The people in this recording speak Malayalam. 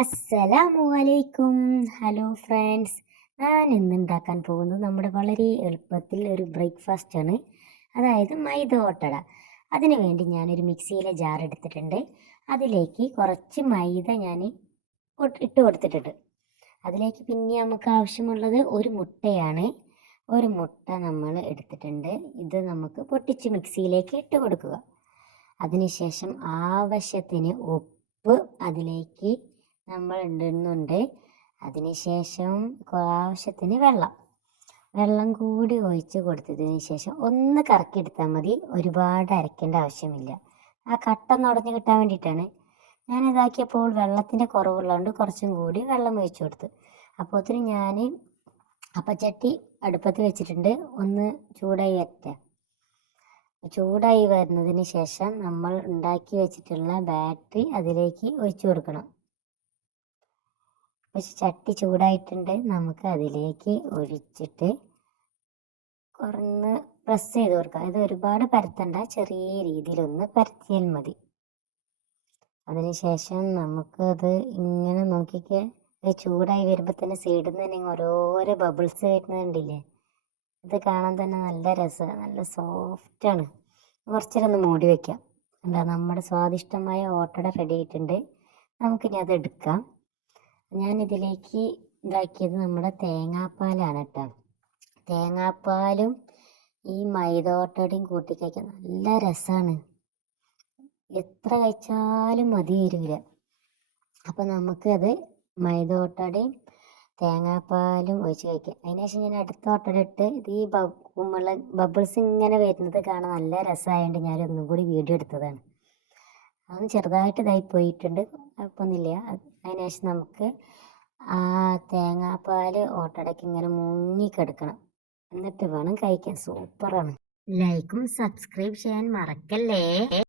അസ്സലാമു അലൈക്കും ഹലോ ഫ്രണ്ട്സ് ഞാൻ ഇന്ന് ഉണ്ടാക്കാൻ പോകുന്നത് നമ്മുടെ വളരെ എളുപ്പത്തിൽ ഒരു ബ്രേക്ക്ഫാസ്റ്റ് ആണ്. അതായത് മൈദ ഓട്ടട. അതിനു വേണ്ടി ഞാനൊരു മിക്സിയിലെ ജാർ എടുത്തിട്ടുണ്ട്. അതിലേക്ക് കുറച്ച് മൈദ ഞാൻ ഇട്ട് കൊടുത്തിട്ടുണ്ട്. അതിലേക്ക് പിന്നെ നമുക്ക് ആവശ്യമുള്ളത് ഒരു മുട്ടയാണ്. ഒരു മുട്ട നമ്മൾ എടുത്തിട്ടുണ്ട്. ഇത് നമുക്ക് പൊട്ടിച്ച് മിക്സിയിലേക്ക് ഇട്ട് കൊടുക്കുക. അതിനുശേഷം ആവശ്യത്തിന് ഉപ്പ് അതിലേക്ക് നമ്മൾ ഇടുന്നുണ്ട് അതിനുശേഷം ആവശ്യത്തിന് വെള്ളം. വെള്ളം കൂടി ഒഴിച്ച് കൊടുത്തതിന് ശേഷം ഒന്ന് കറക്കി എടുത്താൽ മതി. ഒരുപാട് അരയ്ക്കേണ്ട ആവശ്യമില്ല. ആ കട്ട നുടഞ്ഞ് കിട്ടാൻ വേണ്ടിയിട്ടാണ്. ഞാൻ ഇതാക്കിയപ്പോൾ വെള്ളത്തിന്റെ കുറവുള്ളതുകൊണ്ട് കുറച്ചും കൂടി വെള്ളം ഒഴിച്ച് കൊടുത്തു. അപ്പോത്തിന് ഞാൻ അപ്പച്ചട്ടി അടുപ്പത്ത് വെച്ചിട്ടുണ്ട്. ഒന്ന് ചൂടായി വരട്ടെ. ചൂടായി വരുന്നതിന് ശേഷം നമ്മൾ ഉണ്ടാക്കി വെച്ചിട്ടുള്ള ബാറ്ററി അതിലേക്ക് ഒഴിച്ചു കൊടുക്കണം. പക്ഷെ ചട്ടി ചൂടായിട്ടുണ്ട്. നമുക്ക് അതിലേക്ക് ഒഴിച്ചിട്ട് കുറന്ന് പ്രസ് ചെയ്ത് കൊടുക്കാം. ഇത് ഒരുപാട് പരത്തണ്ട. ചെറിയ രീതിയിലൊന്ന് പരത്തിയാൽ മതി. അതിനുശേഷം നമുക്കത് ഇങ്ങനെ നോക്കിക്കേ. ഇത് ചൂടായി വരുമ്പോൾ തന്നെ സൈഡിൽ നിന്ന് തന്നെ ഓരോരോ ബബിൾസ് വരുന്നുണ്ടില്ലേ? ഇത് കാണാൻ തന്നെ നല്ല രസമാണ് നല്ല സോഫ്റ്റാണ് കുറച്ചേരം ഒന്ന് മൂടി വയ്ക്കാം എന്താ നമ്മുടെ സ്വാദിഷ്ടമായ ഓട്ടട റെഡി ആയിട്ടുണ്ട്. നമുക്കിനി അത് എടുക്കാം. ഞാൻ ഇതിലേക്ക് ഇതാക്കിയത് നമ്മുടെ തേങ്ങാപ്പാലാണ് കേട്ടോ. തേങ്ങാപ്പാലും ഈ മൈദോട്ടടയും കൂട്ടി കഴിക്കാൻ നല്ല രസമാണ് എത്ര കഴിച്ചാലും മതി വരില്ല അപ്പം നമുക്കത് മൈദോട്ടടയും തേങ്ങാപ്പാലും ഒഴിച്ച് കഴിക്കാം. അതിനുശേഷം ഞാൻ അടുത്ത ഓട്ടട ഇട്ട് ഇത് ഈ ബബിൾ ബബിൾസ് ഇങ്ങനെ വരുന്നത് കാണാൻ നല്ല രസമായതുകൊണ്ട് ഞാൻ ഒന്നും കൂടി വീഡിയോ എടുത്തതാണ്. അതൊന്ന് ചെറുതായിട്ട് ഇതായി പോയിട്ടുണ്ട്. കുഴപ്പമൊന്നുമില്ല. അതിനുശേഷം നമുക്ക് ആ തേങ്ങാപ്പാൽ ഓട്ടടയ്ക്ക് ഇങ്ങനെ മുങ്ങിക്കെടുക്കണം. എന്നിട്ട് വേണം കഴിക്കാൻ. സൂപ്പറാണ്. ലൈക്കും സബ്സ്ക്രൈബ് ചെയ്യാൻ മറക്കല്ലേ?